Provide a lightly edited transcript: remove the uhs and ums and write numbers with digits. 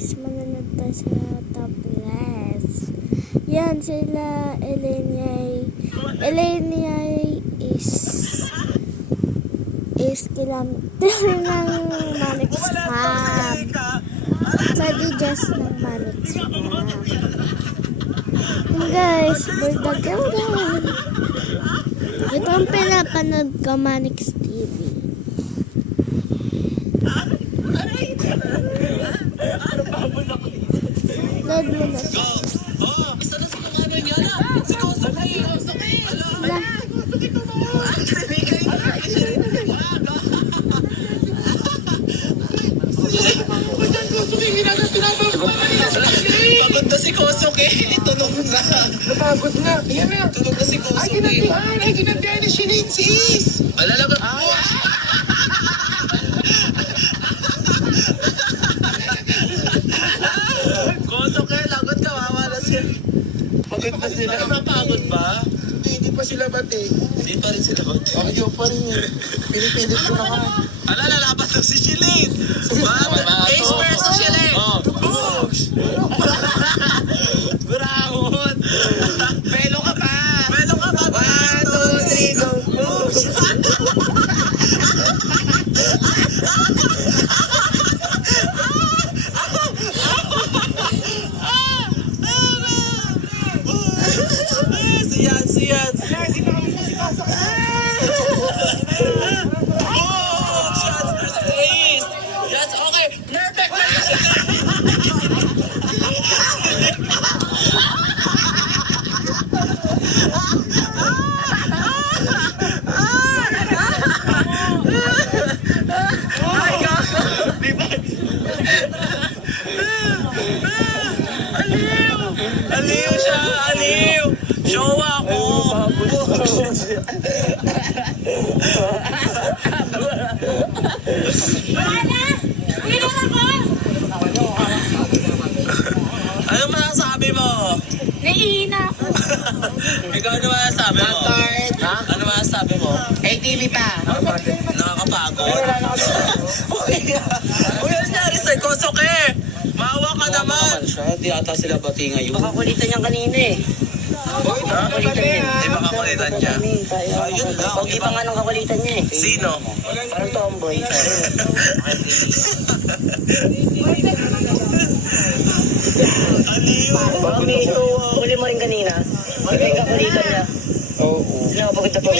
guys, manonood tayo sa topless. Yan sila, Elenia is kilometer ng Manix Farm. Sa Dijas ng Manix Farm. Yan guys, bulldog yan. Ito ang pinapanood ko, Manix TV. Load mo na. Isa na sa mga ano niya na. Si Kosuke. Ala. Pagod na si Kosuke. Tunog na. Napagod na. Yan na. Tunog na si Kosuke. Ay, ginabihan na si Linsis. Alalaga. Kosuke, lagot ka. Mawala siya. Pagod na sila. Napapagod ba? Hindi pa sila bate. Hindi pa rin sila bate. Ayaw pa rin eh. Pinipilit ko na ka. Lalaban na si Shilane. Ace versus Shilane. Boogs! Burangon! Pelo ka pa! Pelo ka pa! 1, 2, 3, go! Boogs! Siyan! Shots versus Ace! Yes, okay! Perfect! Aliw siya! Aliw! Show ako! Ano masasabi mo? Naiina ako. Ikaw ano masasabi mo? Ha? Ano masasabi mo? Nakakapagod? Uy, ano nangyari sa'yo? Kosuke! Maawa ka naman! Hindi ata sila bati ngayon. Baka kulitan niyang kanina eh. Hindi makakulitan niya. Ayun lang. Pogi pa nga nung kakulitan niya eh. Sino? Parang tomboy. Aliw! Baka may ito, huli mo rin kanina. May kakulitan niya. Oo. Nakapagod na po.